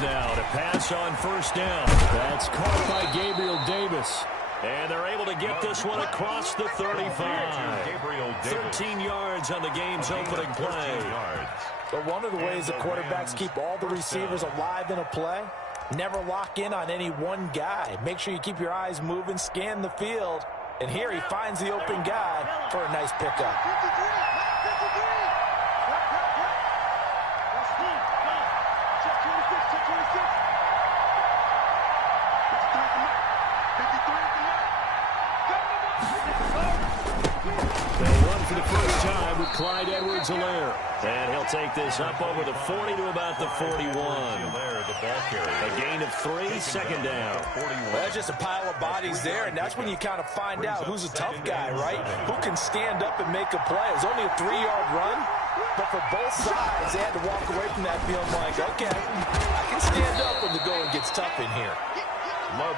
now to pass on first down. That's caught by Gabriel Davis. And they're able to get this one across the 35. 13 yards on the game's opening play. But one of the ways the quarterbacks keep all the receivers alive in a play, never lock in on any one guy. Make sure you keep your eyes moving, scan the field. And here he finds the open guy for a nice pickup. They'll run for the first time with Clyde Edwards-Helaire. And he'll take this up over the 40 to about the 41. A gain of 3, second down. Well, that's just a pile of bodies there, and that's when you kind of find out who's a tough guy, right? Who can stand up and make a play. It was only a 3-yard run, but for both sides, they had to walk away from that feeling like, okay, I can stand up when the going gets tough in here.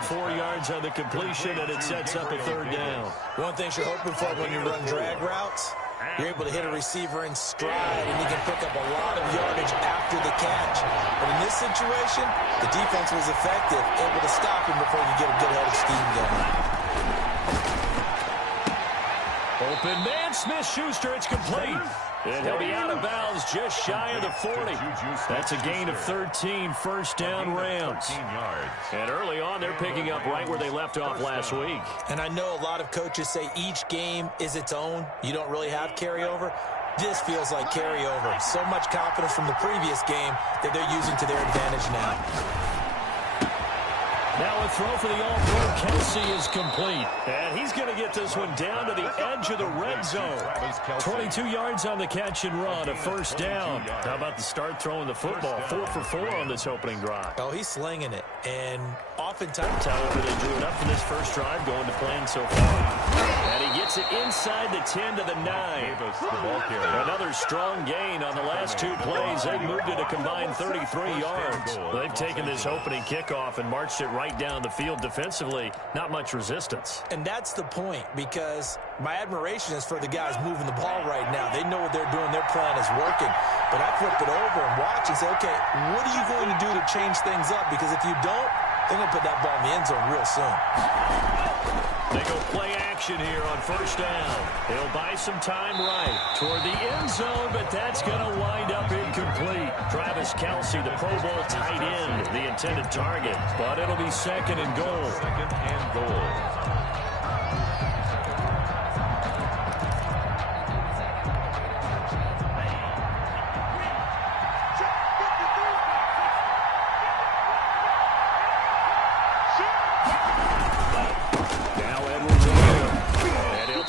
4 yards on the completion, and it sets up a third down. One thing you're hoping for when you run drag routes, you're able to hit a receiver in stride, and he can pick up a lot of yardage after the catch. But in this situation, the defense was effective, able to stop him before he could get a good head of steam going. Open man, Smith-Schuster, it's complete. And he'll be out of bounds just shy of the 40. That's a gain of 13, first down Rams. And early on, they're picking up right where they left off last week. And I know a lot of coaches say each game is its own. You don't really have carryover. This feels like carryover. So much confidence from the previous game that they're using to their advantage now. Now a throw for the All-Pro Kelsey is complete. And he's going to get this one down to the edge of the red zone. 22 yards on the catch and run, a first down. How about the start throwing the football? 4 for 4 on this opening drive. Oh, he's slinging it. And oftentimes, however, they drew it up for this first drive, going to plan so far. And he gets it inside the 10 to the 9. Another strong gain on the last 2 plays. They've moved it a combined 33 yards. They've taken this opening kickoff and marched it right down the field defensively. Not much resistance. And that's the point, because my admiration is for the guys moving the ball right now. They know what they're doing. Their plan is working. But I flip it over and watch and say, okay, what are you going to do to change things up? Because if you don't, they're going to put that ball in the end zone real soon. They go play action here on first down. They'll buy some time right toward the end zone, but that's going to wind up incomplete. Travis Kelsey, the Pro Bowl tight end, the intended target, but it'll be second and goal. Second and goal.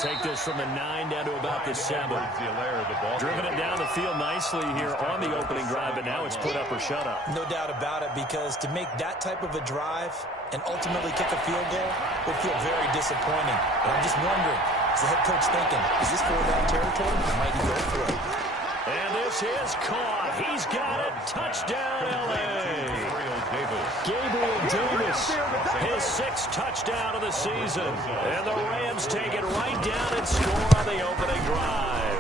Take this from the 9 down to about the 7. Driven it down the field nicely here on the opening drive, but now it's put up or shut up. No doubt about it, because to make that type of a drive and ultimately kick a field goal would feel very disappointing. And I'm just wondering, is the head coach thinking, is this 4-down territory? Might he go for it? And this is caught. He's got it. Touchdown, L.A. Gabriel Davis, his 6th touchdown of the season. And the Rams take it right down and score on the opening drive.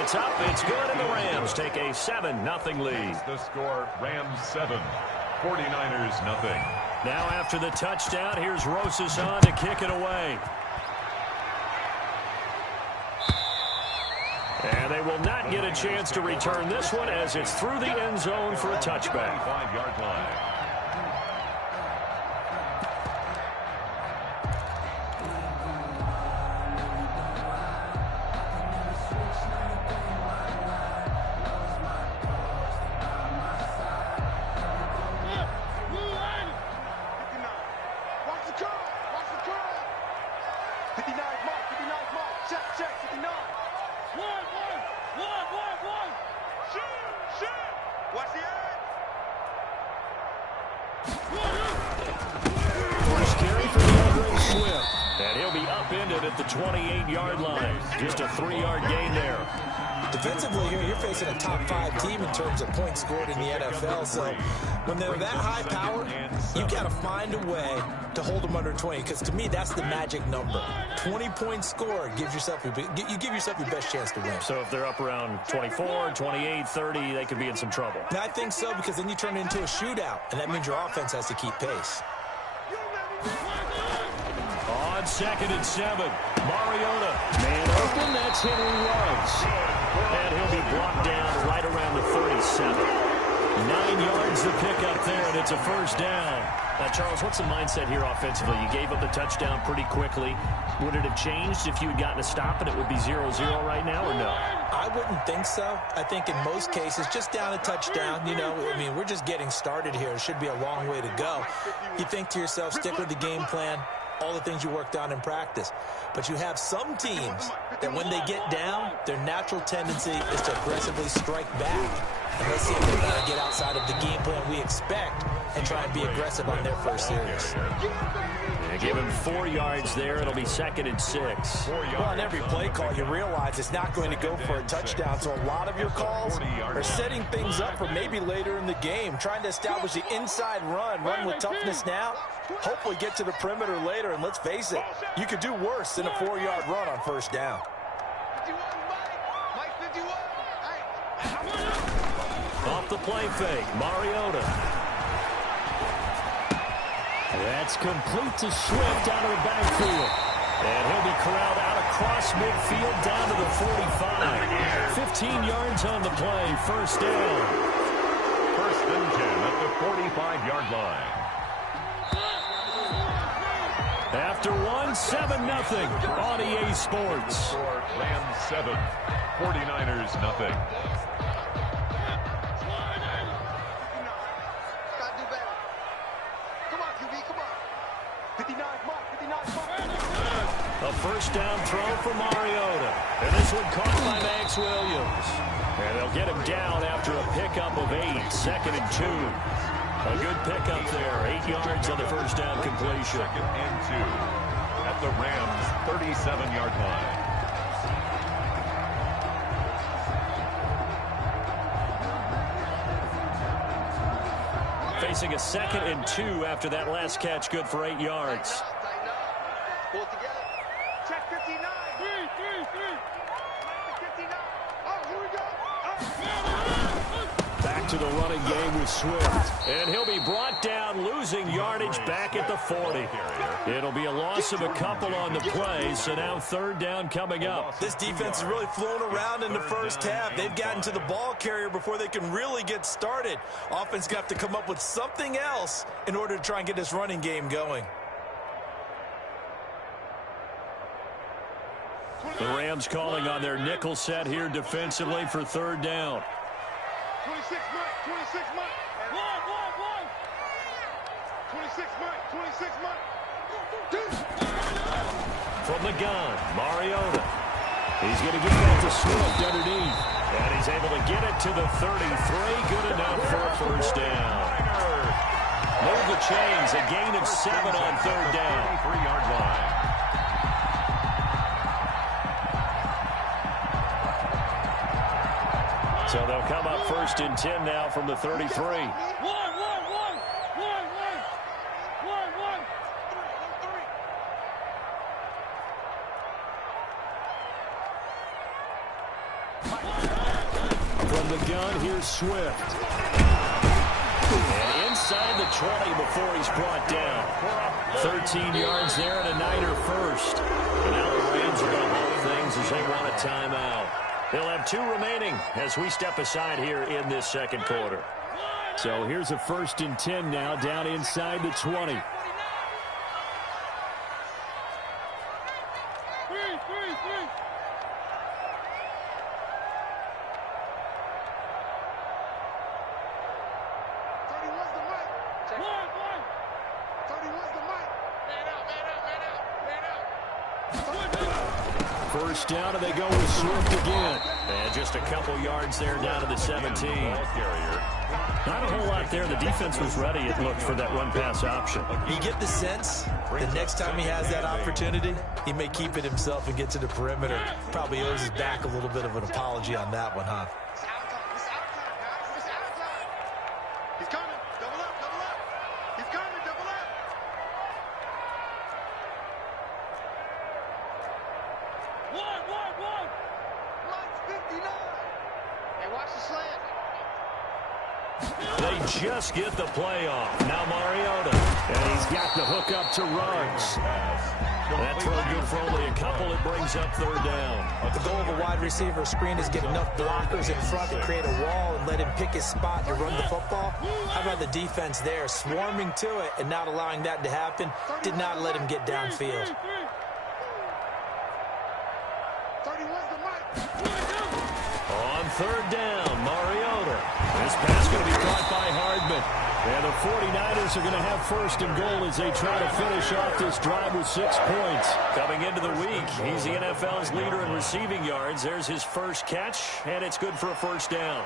It's up, it's good, and the Rams take a 7-0 lead. The score, Rams 7, 49ers nothing. Now after the touchdown, here's Rosas on to kick it away. And they will not get a chance to return this one as it's through the end zone for a touchback. 5-yard line. First carry for DeAndre Swift. And he'll be upended at the 28-yard line. Just a 3-yard gain there. Defensively here, you're facing a top 5 team in terms of points scored in the NFL. So when they're that high powered, you've got to find a way to hold them under 20. Because to me, that's the magic number. 20 points scored gives yourself you give yourself your best chance to win. So if they're up around 24, 28, 30, they could be in some trouble. And I think so, because then you turn it into a shootout, and that means your offense has to keep pace. On 2nd and 7, Mariota. Man open, that's Henry Ruggs. And he'll be brought down right around the 37. 9 yards to pick up there, and it's a first down. Now, Charles, what's the mindset here offensively? You gave up the touchdown pretty quickly. Would it have changed if you had gotten a stop and it would be 0-0 right now, or no? I wouldn't think so. I think in most cases, just down a touchdown, you know, I mean, we're just getting started here. It should be a long way to go. You think to yourself, stick with the game plan, all the things you worked on in practice. But you have some teams that when they get down, their natural tendency is to aggressively strike back. And let's see if they can get outside of the game plan we expect and try and be aggressive on their first series. They give him 4 yards there. It'll be 2nd and 6. Well, on every play call, you realize it's not going to go for a touchdown. So a lot of your calls are setting things up for maybe later in the game, trying to establish the inside run with toughness now, hopefully get to the perimeter later. And let's face it, you could do worse than a 4-yard run on first down. Off the play fake, Mariota. That's complete to Swift out of the backfield. And he'll be corralled out across midfield down to the 45. 15 yards on the play, first down. 1st and 10 at the 45-yard line. After 1-7-0 on EA Sports. Rams 7, 49ers nothing. A first down throw for Mariota. And this one caught by Max Williams. And they'll get him down after a pickup of 8. 2nd and 2. A good pickup there. 8 yards on the first down completion. 2nd and 2 at the Rams' 37-yard line. Facing a 2nd and 2 after that last catch, good for 8 yards. Pull it together. Check 59. 3. 59. Oh, here we go. Back to the running game with Swift. And he'll be brought down, losing yardage back at the 40. It'll be a loss of a couple on the play, so now 3rd down coming up. This defense has really flown around in the first half. They've gotten to the ball carrier before they can really get started. Offense got to come up with something else in order to try and get this running game going. The Rams calling on their nickel set here defensively for 3rd down. 26 Mike. 26 Mike. 26 Mike. 26 Mike. From the gun, Mariota. He's going to get that to Swift underneath. And he's able to get it to the 33. Good enough for a first down. Move the chains. A gain of 7 on 3rd down. 3-yard line. So they'll come up 1st and 10 now from the 33. From the gun, here's Swift. And inside the 20 before he's brought down. 13 yards there and a Niner first. And now the Rams are going to hold things as they want a timeout. They'll have 2 remaining as we step aside here in this 2nd quarter. So here's a 1st and 10 now down inside the 20. First down, and they go with Swift again. And just a couple yards there down to the 17. Not a whole lot there. The defense was ready, it looked, for that run-pass option. You get the sense the next time he has that opportunity, he may keep it himself and get to the perimeter. Probably owes his back a little bit of an apology on that one, huh? It's our time. It's our time, guys. It's our time. He's coming. Double up. Double up. He's coming. Double up. One. Lights 59. Hey, watch the slant. They just get the play off. Now Mariota. And he's got the hook up to Ruggs. That throw good for only a couple. It brings up third down. The goal of a wide receiver screen is get enough blockers in front to create a wall and let him pick his spot to run the football. How about the defense there, swarming to it and not allowing that to happen? Did not let him get downfield. 31's the mic. On third down, Mariota. This pass going to be caught by Hardman. And the 49ers are going to have first and goal as they try to finish off this drive with 6 points. Coming into the week, he's the NFL's leader in receiving yards. There's his first catch, and it's good for a first down.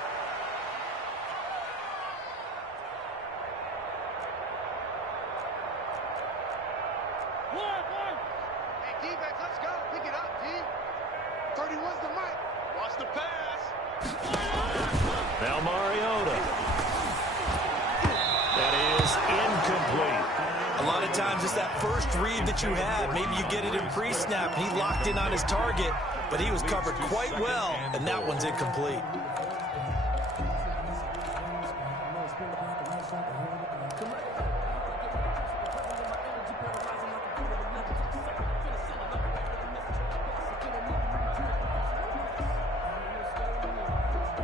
Hey, D-back, let's go. Pick it up, D. 31's the mic. Watch the pass. Now Mariota. That is incomplete. A lot of times it's that first read that you have. Maybe you get it in pre-snap, and he locked in on his target, but he was covered quite well, and that one's incomplete.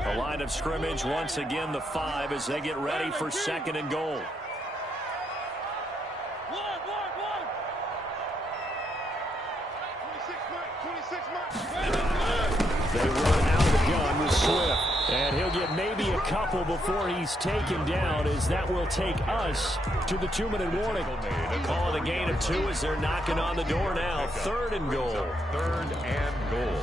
The line of scrimmage, once again, the 5 as they get ready for second and goal. 26 mark. They run out of the gun with Swift. And he'll get maybe a couple before he's taken down, as that will take us to the 2-minute warning. Call it a gain of 2 as they're knocking on the door now. Third and goal. Third and goal.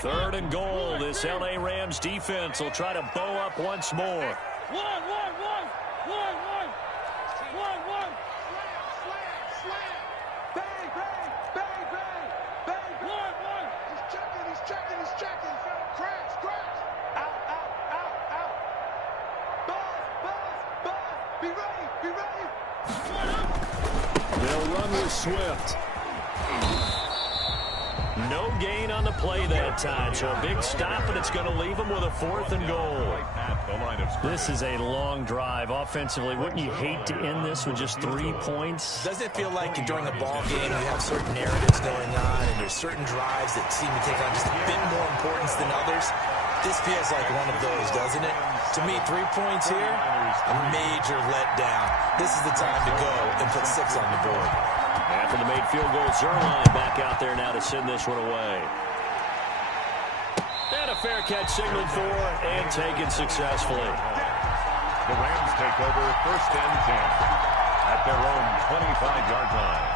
Third and goal. This L.A. Rams defense will try to bow up once more. One. Slam. Bang. One. He's checking. Crash. Out. Buzz. Be ready. They'll run with Swift. No gain on the play that time, so a big stop, and it's going to leave them with a 4th and goal. This is a long drive offensively. Wouldn't you hate to end this with just 3 points? Doesn't it feel like during a ball game you have certain narratives going on and there's certain drives that seem to take on just a bit more importance than others? This feels like one of those, doesn't it? To me, 3 points here, a major letdown. This is the time to go and put 6 on the board. After the made field goal, Zerline back out there now to send this one away. And a fair catch signaled for and taken successfully. The Rams take over 1st and 10 at their own 25-yard line.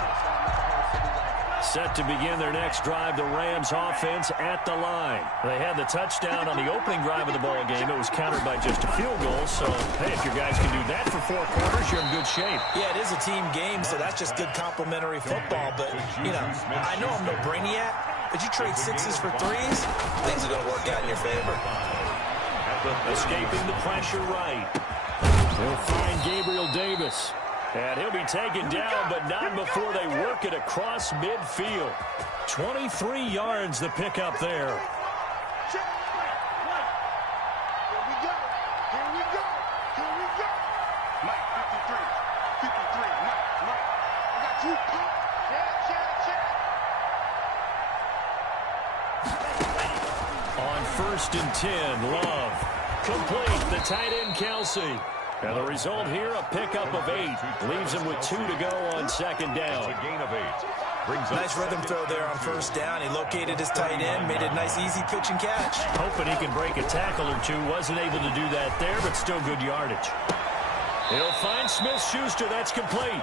Set to begin their next drive, the Rams offense at the line. They had the touchdown on the opening drive of the ball game. It was countered by just a field goal. So, hey, if your guys can do that for 4 quarters, you're in good shape. Yeah, it is a team game, so that's just good complimentary football. But, I know I'm no brainiac, but you trade 6s for 3s, things are going to work out in your favor. Escaping the pressure right. They'll find Gabriel Davis. And he'll be taken down, but not before they work it across midfield. 23 yards the pickup there. Here we go. Mike, 53. Mike. I got you. Check. On 1st and 10, Love. Complete, the tight end Kelsey. And the result here, a pickup of 8. Leaves him with 2 to go on 2nd down. It's a gain of 8. Nice rhythm throw there on 1st down. He located his tight end, made a nice easy pitch and catch. Hoping he can break a tackle or 2. Wasn't able to do that there, but still good yardage. He'll find Smith-Schuster. That's complete.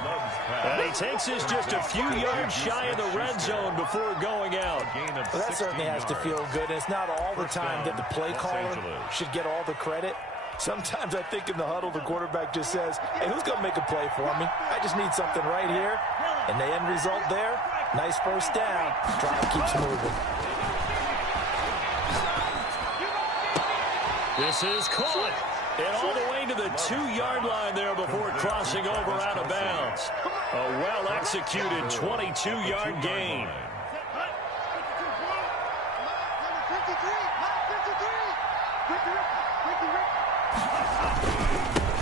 And he takes this just a few yards shy of the red zone before going out. Well, that certainly has to feel good. And it's not all the time that the play caller should get all the credit. Sometimes I think in the huddle, the quarterback just says, hey, who's going to make a play for me? I just need something right here. And the end result there, nice first down. Drive keeps moving. This is caught. And all the way to the 2-yard line there before crossing over out of bounds. A well-executed 22-yard gain.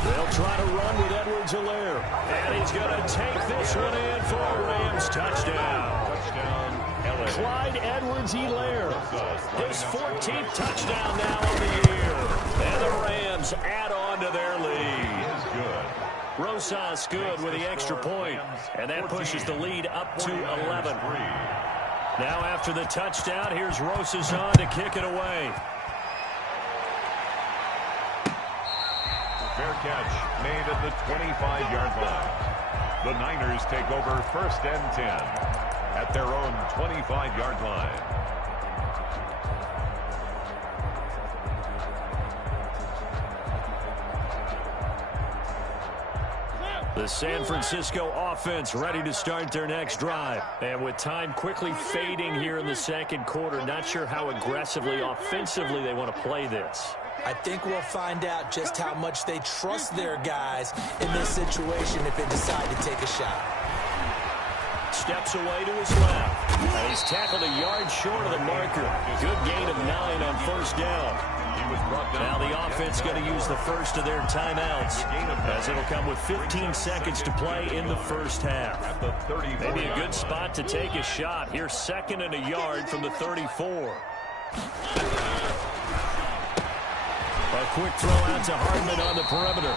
They'll try to run with Edwards-Helaire. And he's going to take this one in for a Rams touchdown. Clyde Edwards-Helaire. His 14th touchdown now of the year. And the Rams add on to their lead. Rosas good with the extra point. And that pushes the lead up to 11. Now after the touchdown, here's Rosas on to kick it away. Fair catch made at the 25-yard line. The Niners take over 1st and 10 at their own 25-yard line. The San Francisco offense ready to start their next drive. And with time quickly fading here in the second quarter, not sure how aggressively, offensively they want to play this. I think we'll find out just how much they trust their guys in this situation if they decide to take a shot. Steps away to his left. And he's tackled a yard short of the marker. Good gain of 9 on first down. Now the offense going to use the first of their timeouts, as it'll come with 15 seconds to play in the first half. Maybe a good spot to take a shot. Here, 2nd and a yard from the 34. A quick throw out to Hardman on the perimeter.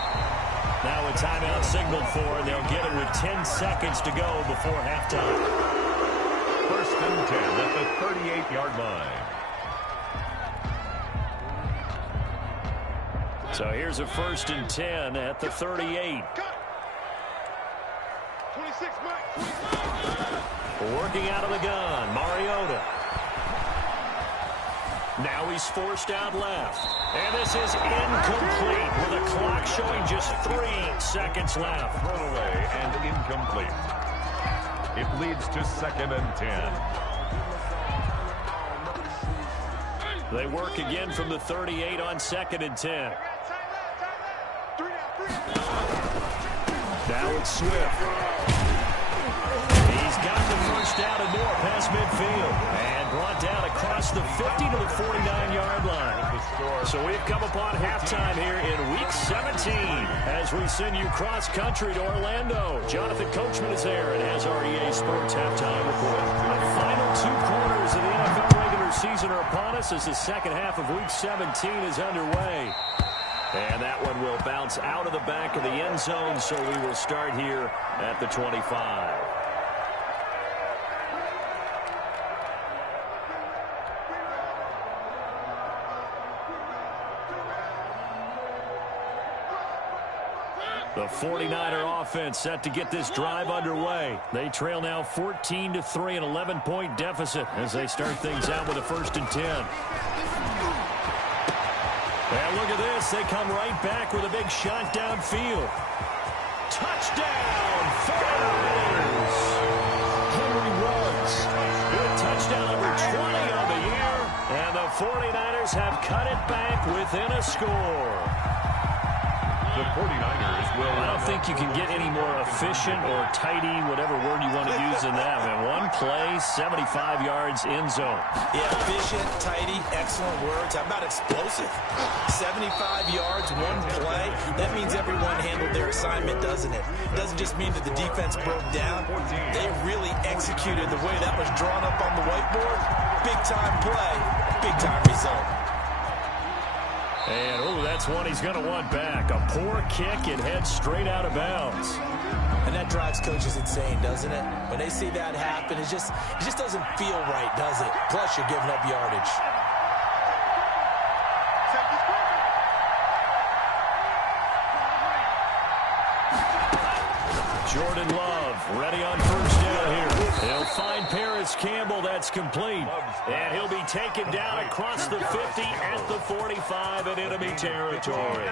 Now a timeout signaled for, and they'll get it with 10 seconds to go before halftime. 1st and 10 at the 38-yard line. So here's a 1st and 10 at the 38. 26, Working out of the gun, Mariota. Now he's forced out left. And this is incomplete with a clock showing just 3 seconds left. Thrown away and incomplete. It leads to 2nd and 10. They work again from the 38 on 2nd and 10. Now it's Swift. He's got the first down and more past midfield. And brought down across the 50 to the 49-yard line. So we've come upon halftime here in Week 17 as we send you cross-country to Orlando. Jonathan Coachman is there and has our EA Sports halftime report. The final 2 quarters of the NFL regular season are upon us as the second half of Week 17 is underway. And that one will bounce out of the back of the end zone, so we will start here at the 25. The 49er offense set to get this drive underway. They trail now 14-3, an 11-point deficit as they start things out with a 1st and 10. And look at this. They come right back with a big shot downfield. Touchdown, 49ers. Henry Ruggs. Good touchdown, number 20 on the year. And the 49ers have cut it back within a score. The 49ers will... I don't think you can get any more efficient or tidy, whatever word you want to use in that. Man, one play, 75 yards in zone. Yeah, efficient, tidy, excellent words. How about explosive? 75 yards, one play. That means everyone handled their assignment, doesn't it? It doesn't just mean that the defense broke down. They really executed the way that was drawn up on the whiteboard. Big-time play, big-time result. And, oh, that's one he's going to want back. A poor kick and heads straight out of bounds. And that drives coaches insane, doesn't it? When they see that happen, it just doesn't feel right, does it? Plus, you're giving up yardage. Jordan Love ready on first down here. He'll find Paris Campbell. That's complete. And he'll be taken down across the 50 at the 45 in enemy territory.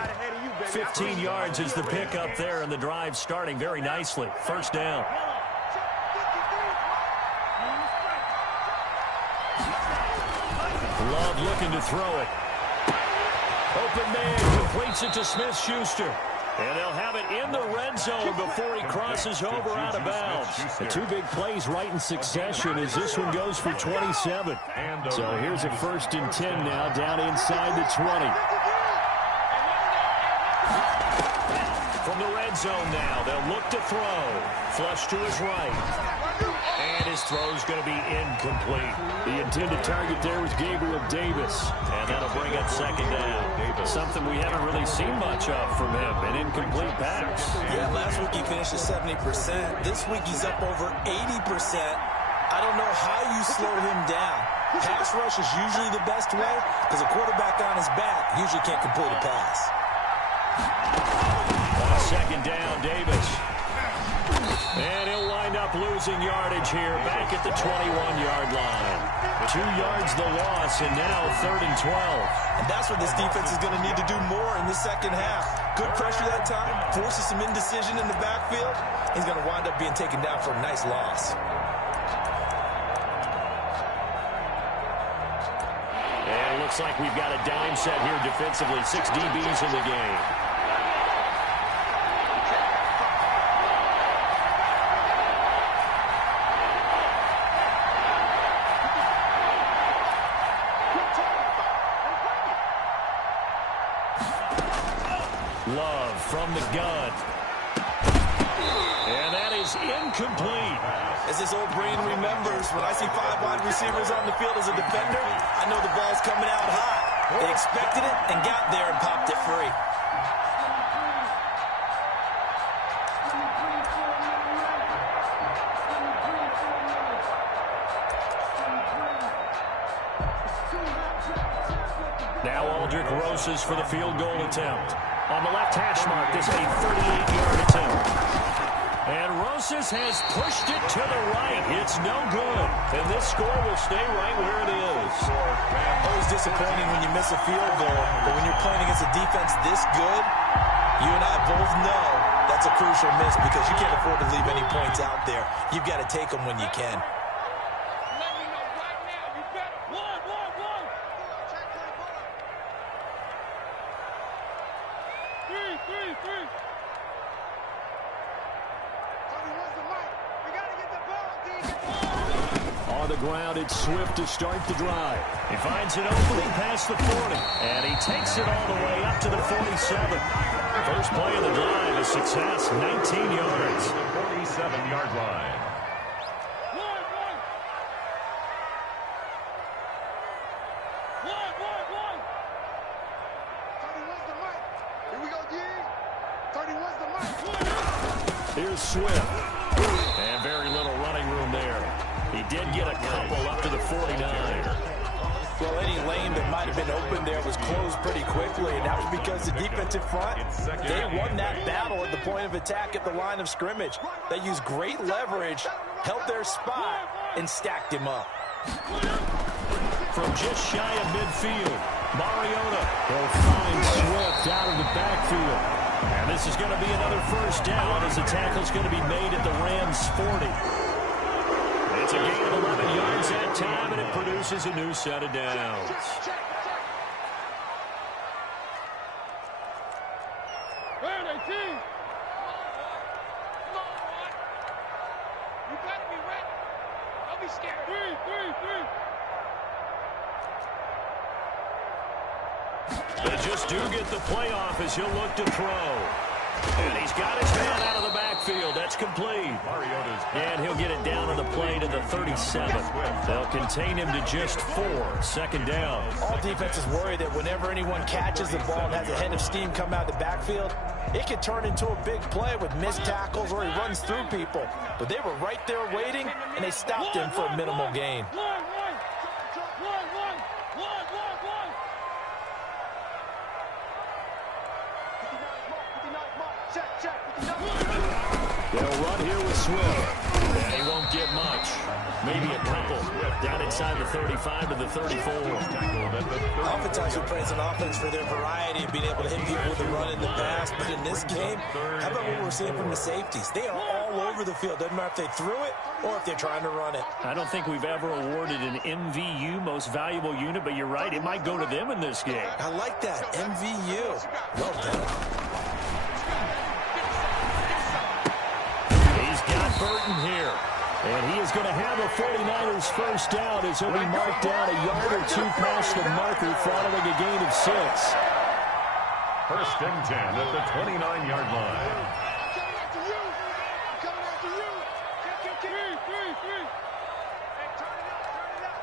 15 yards is the pickup there, and the drive starting very nicely. First down. Love looking to throw it. Open man completes it to Smith-Schuster. And they'll have it in the red zone before he crosses over out of bounds. The two big plays right in succession as this one goes for 27. So here's a 1st and 10 now down inside the 20. From the red zone now, they'll look to throw. Flush to his right. And his throw's going to be incomplete. The intended target there was Gabriel Davis. And that'll bring up 2nd down. Something we haven't really seen much of from him, an incomplete pass. Yeah, last week he finished at 70%. This week he's up over 80%. I don't know how you slow him down. Pass rush is usually the best way because a quarterback on his back usually can't complete a pass. On 2nd down, Davis. And he'll wind up losing yardage here back at the 21-yard line. 2 yards the loss, and now 3rd and 12. And that's what this defense is going to need to do more in the second half. Good pressure that time, forces some indecision in the backfield. He's going to wind up being taken down for a nice loss. And it looks like we've got a dime set here defensively. 6 DBs in the game. Love from the gun. And that is incomplete. As this old brain remembers, when I see 5 wide receivers on the field as a defender, I know the ball's coming out hot. They expected it and got there and popped it free. Now Aldrich Rosas for the field goal attempt. On the left hash mark, this is a 38-yard attempt. And Rosas has pushed it to the right. It's no good. And this score will stay right where it is. Always disappointing when you miss a field goal, but when you're playing against a defense this good, you and I both know that's a crucial miss because you can't afford to leave any points out there. You've got to take them when you can. On the ground, it's Swift to start the drive. He finds an opening past the 40, and he takes it all the way up to the 47. First play of the drive, a success, 19 yards. 47-yard line. Here's Swift. And very little running room there. He did get a couple up to the 49. Well, any lane that might have been open there was closed pretty quickly, and that was because the defensive front, they won that battle at the point of attack at the line of scrimmage. They used great leverage, held their spot, and stacked him up. From just shy of midfield, Mariota will find Swift out of the backfield. And this is going to be another first down as the tackle's going to be made at the Rams' 40. It's a gain of 11 yards that time, and it produces a new set of downs. You better be ready. Don't be scared. Three. They just do get the playoff as he'll look to throw. And he's got his man out of the backfield. That's complete. And he'll get it down on the play to the 37. They'll contain him to just 4. Second down. All defenses worry that whenever anyone catches the ball and has a head of steam come out of the backfield, it could turn into a big play with missed tackles or he runs through people. But they were right there waiting, and they stopped him for a minimal gain. They'll run here with Swift. And he won't get much. Maybe a couple. Down inside the 35 to the 34. Oftentimes we praise an offense for their variety of being able to hit people with the run in the pass. But in this game, how about what we're seeing from the safeties? They are all over the field. Doesn't matter if they threw it or if they're trying to run it. I don't think we've ever awarded an MVU, most valuable unit, but you're right. It might go to them in this game. I like that. MVU. Well done. He's got Burton here. And he is going to have a 49ers first down as he'll be marked down a yard or two past the marker following a gain of 6. First and 10 at the 29-yard line. I'm coming after you. Hey, turn it up.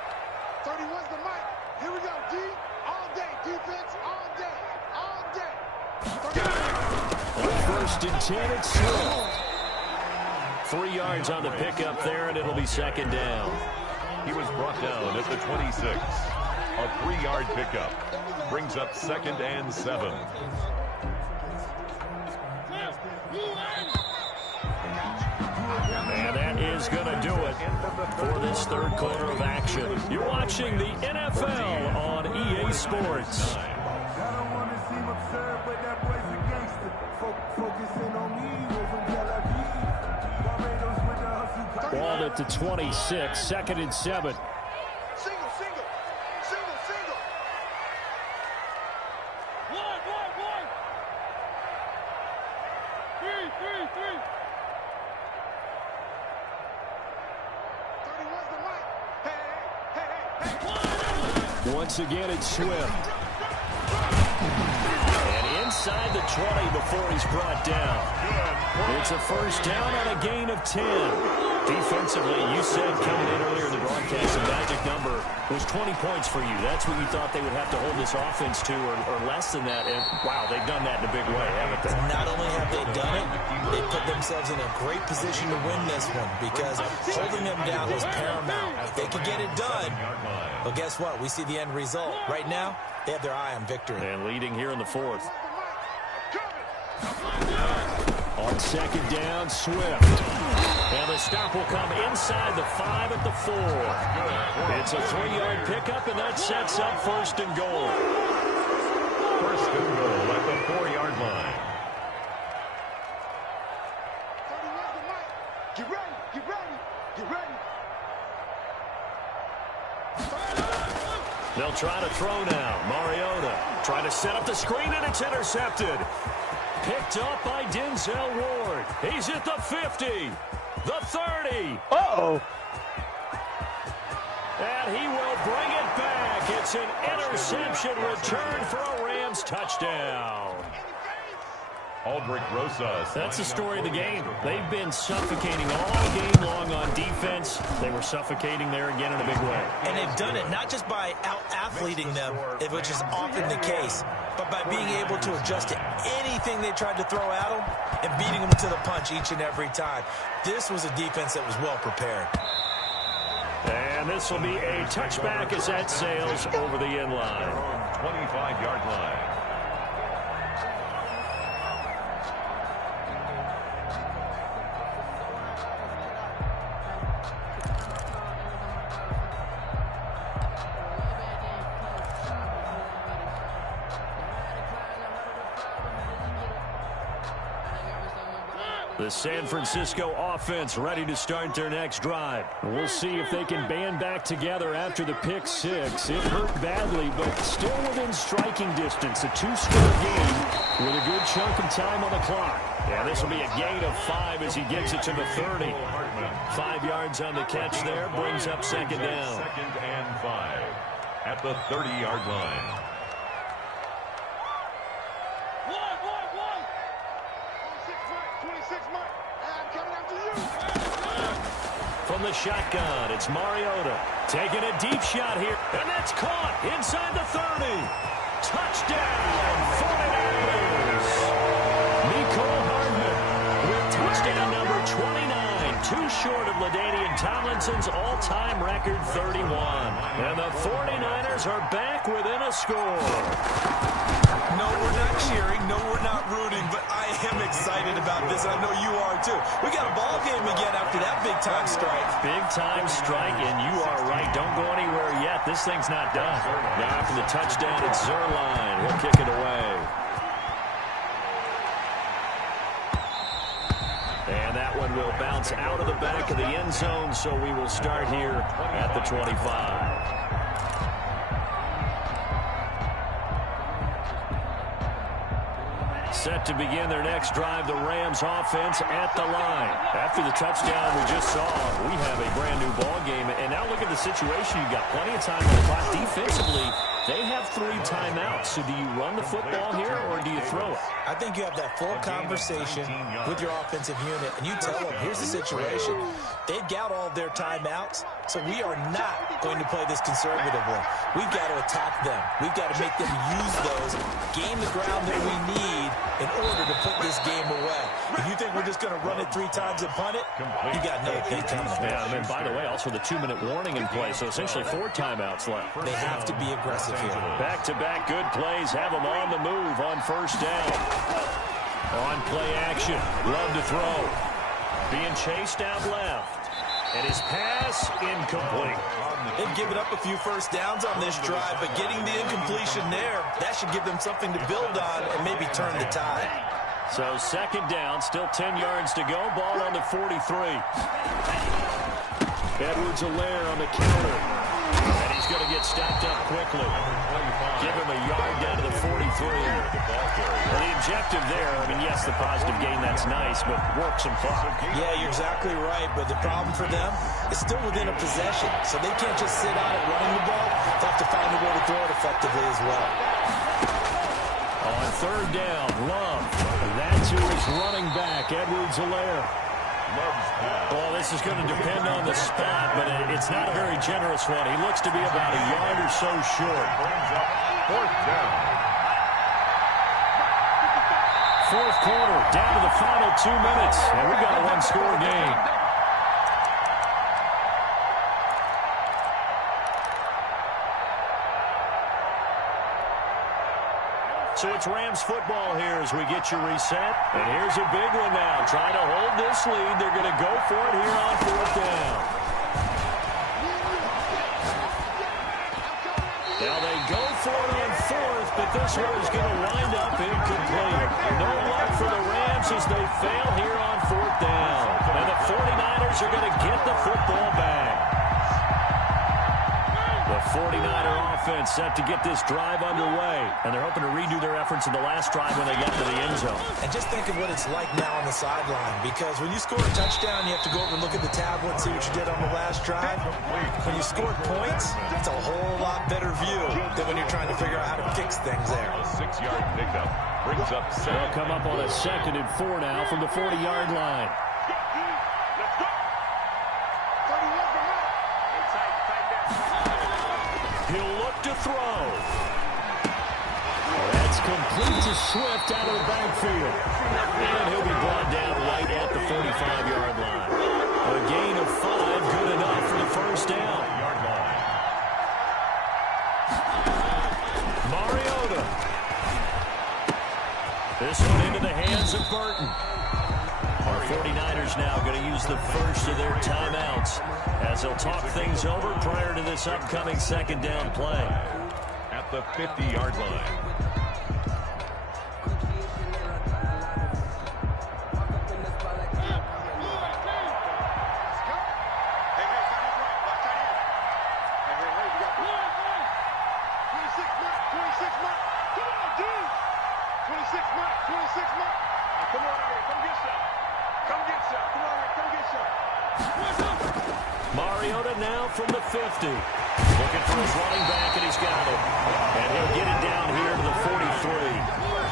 31's the mic. Here we go, D. All day. Defense all day. All day. First and 10 at Swift. 3 yards on the pickup there, and it'll be second down. He was brought down at the 26. A 3-yard pickup brings up second and 7. And that is going to do it for this third quarter of action. You're watching the NFL on EA Sports. Ball at the 26, second and 7. Single. One. 3. 31's the mic. Hey. Once again, it's Swift. And inside the 20 before he's brought down. It's a first down on a gain of 10. Defensively, you said coming in earlier in the broadcast, the magic number was 20 points for you. That's what you thought they would have to hold this offense to, or less than that. And, wow, they've done that in a big way, haven't they? Not only have they done it, they put themselves in a great position to win this one because holding them down was paramount. If they could get it done, well, guess what? We see the end result. Right now, they have their eye on victory. And leading here in the 4th. On second down, Swift. And the stop will come inside the 5 at the 4. It's a 3-yard pickup, and that sets up first and goal. First and goal at the 4-yard line. 31's the mic. Get ready. They'll try to throw now. Mariota trying to set up the screen, and it's intercepted. Picked up by Denzel Ward. He's at the 50, the 30. Uh-oh. And he will bring it back. It's an interception return for a Rams touchdown. Aldrich Rosas. That's the story of the game. They've been suffocating all game long on defense. They were suffocating there again in a big way. And they've done it not just by out-athleting them, which is often the case, but by being able to adjust to anything they tried to throw at them and beating them to the punch each and every time. This was a defense that was well prepared. And this will be a touchback as that sails over the end line. 25-yard line. The San Francisco offense ready to start their next drive. We'll see if they can band back together after the pick 6. It hurt badly, but still within striking distance. A 2-score game with a good chunk of time on the clock. Yeah, this will be a gain of 5 as he gets it to the 30. 5 yards on the catch there, brings up second down. Second and 5 at the 30-yard line. From the shotgun, it's Mariota taking a deep shot here, and that's caught inside the 30. Touchdown, 49ers. Nicole Hardman with touchdown number 29, too short of LaDainian Tomlinson's all-time record 31. And the 49ers are back within a score. No, we're not cheering. No, we're not rooting. But I am excited about this. I know you are, too. We got a big-time strike. Big-time strike, and you are right. Don't go anywhere yet. This thing's not done. Now after the touchdown, it's Zerline. He'll kick it away. And that one will bounce out of the back of the end zone, so we will start here at the 25. Set to begin their next drive, the Rams offense at the line. After the touchdown we just saw, we have a brand new ball game. And now look at the situation. You've got plenty of time on the clock. Defensively, they have 3 timeouts. So do you run the football here or do you throw it? I think you have that full conversation with your offensive unit, and you tell them, here's the situation. They've got all of their timeouts, so we are not going to play this conservatively. We've got to attack them. We've got to make them use those, gain the ground that we need in order to put this game away. If you think we're just going to run it 3 times and punt it, you got another thing coming. Yeah, and then, by the way, also the 2-minute warning in play, so essentially 4 timeouts left. They have to be aggressive here. Back-to-back good plays have them on the move on first down. On play action, love to throw. Being chased out left. And his pass incomplete. They've given up a few first downs on this drive, but getting the incompletion there, that should give them something to build on and maybe turn the tide. So second down, still 10 yards to go. Ball on the 43. Edwards-Helaire on the counter. And he's going to get stopped up quickly. Give him a yard down to the 43. Well, the objective there, I mean, yes, the positive gain, that's nice, but work some clock. Yeah, you're exactly right, but the problem for them is still within a possession, so they can't just sit out it running the ball. They have to find a way to throw it effectively as well. On third down, Love. That's who is running back, Edwards-Helaire. Well, this is going to depend on the spot, but it's not a very generous one. He looks to be about a yard or so short. Fourth down. Fourth quarter, down to the final 2 minutes, and we've got a one-score game. So it's Rams football here as we get you reset. And here's a big one now. Trying to hold this lead. They're going to go for it here on fourth down. Now they go for it on fourth, but this one is going to wind up incomplete. No luck for the Rams as they fail here on fourth down. And the 49ers are going to get the football back. The 49er offense set to get this drive underway. And they're hoping to redo their efforts in the last drive when they get to the end zone. And just think of what it's like now on the sideline. Because when you score a touchdown, you have to go over and look at the tablet and see what you did on the last drive. When you scored points, it's a whole lot better view than when you're trying to figure out how to fix things there. A 6-yard pickup brings up 7. They'll come up on a 2nd and 4 now from the 40-yard line. He'll look to throw. That's complete to Swift out of the backfield. And he'll be brought down right at the 45-yard line. A gain of 5, good enough for the first down. Mariota. This one into the hands of Burton. Our 49ers now going to use the first of their timeouts as they'll talk things over prior to this upcoming second down play. At the 50-yard line. Mariota now from the 50. Looking for his running back, and he's got it. And he'll get it down here to the 43.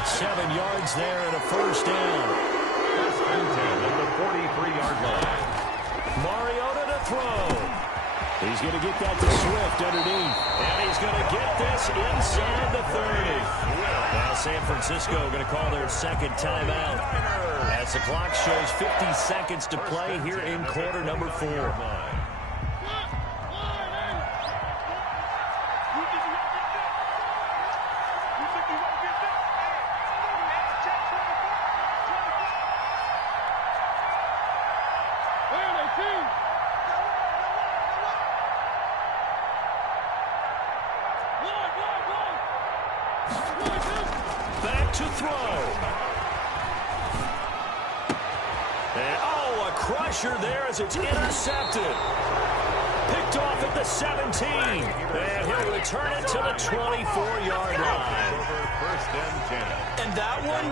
7 yards there and a first down. First and 10 at the 43-yard line. Mariota to throw. He's going to get that to Swift underneath. And he's going to get this inside the 30. Now San Francisco going to call their second timeout as the clock shows 50 seconds to play here in quarter number 4. crusher there as it's intercepted. Picked off at the 17. And he'll return it to the 24-yard line. First and 10. And that one,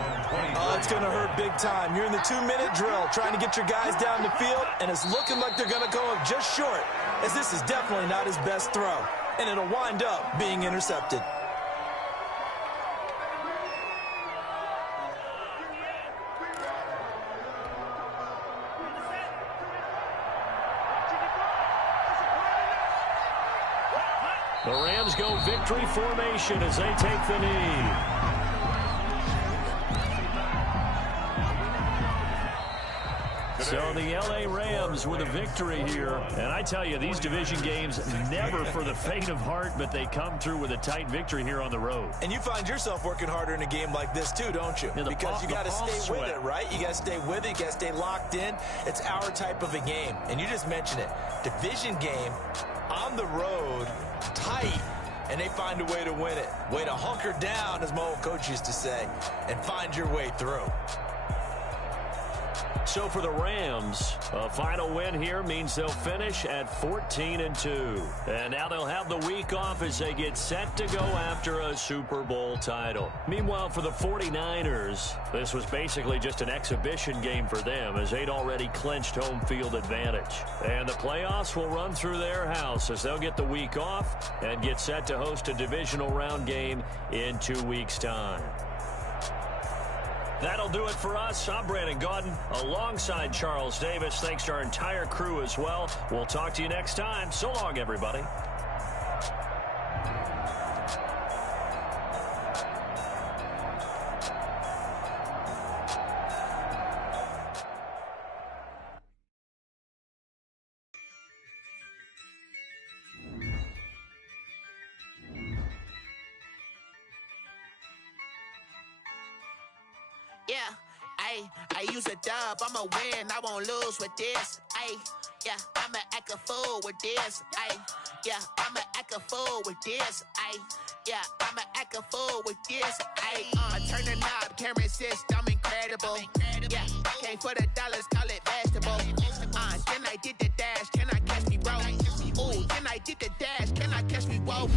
it's going to hurt big time. You're in the 2-minute drill trying to get your guys down the field, and it's looking like they're going to go just short, as this is definitely not his best throw. And it'll wind up being intercepted. The Rams go victory formation as they take the knee. So the L.A. Rams with a victory here. And I tell you, these division games never for the faint of heart, but they come through with a tight victory here on the road. And you find yourself working harder in a game like this too, don't you? Yeah, because you got to stay with it, right? You got to stay with it. You got to stay locked in. It's our type of a game. And you just mentioned it. Division game on the road, tight. And they find a way to win it. Way to hunker down, as my old coach used to say, and find your way through. So for the Rams, a final win here means they'll finish at 14-2. And now they'll have the week off as they get set to go after a Super Bowl title. Meanwhile, for the 49ers, this was basically just an exhibition game for them as they'd already clinched home field advantage. And the playoffs will run through their house as they'll get the week off and get set to host a divisional round game in 2 weeks' time. That'll do it for us. I'm Brandon Gaudin alongside Charles Davis. Thanks to our entire crew as well. We'll talk to you next time. So long, everybody. Yeah, I use a dub, I'ma win, I won't lose with this. Yeah, I'ma act a fool with this. Yeah, I'ma act a fool with this. Yeah, I'ma act a fool with this. I turn the knob, camera assist, I'm incredible. Yeah, came for the dollars, call it vegetable. Then I did the dash, can I catch me, bro? Ooh, then I did the dash, can I catch me, whoa?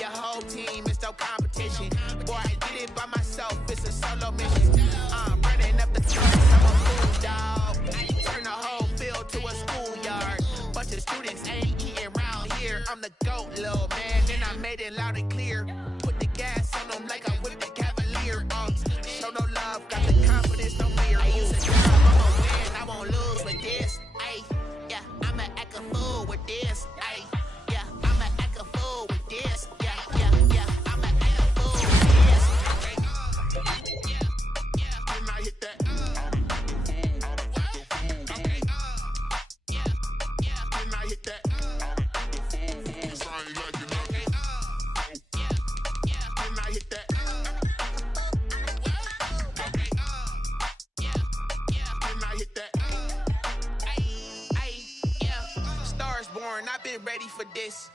Your whole team is no competition. Boy, I did it by myself, it's a solo mission. Running up the tracks, I'm a fool, dog. Turn the whole field to a schoolyard. Bunch of students ain't eating around here. I'm the GOAT, little man, then I made it loud and clear. Put the gas on them like I whipped the Cavalier. Show no love, got the confidence, no fear. I use a job, I'ma win, I won't lose with this. Yeah, I'ma act a fool with this. Yeah, I'ma act a fool with this. Yeah, I'ma act a fool with this. Then I hit that. Then I hit that. Then I hit that. Then I hit that. Stars born, I've been ready for this.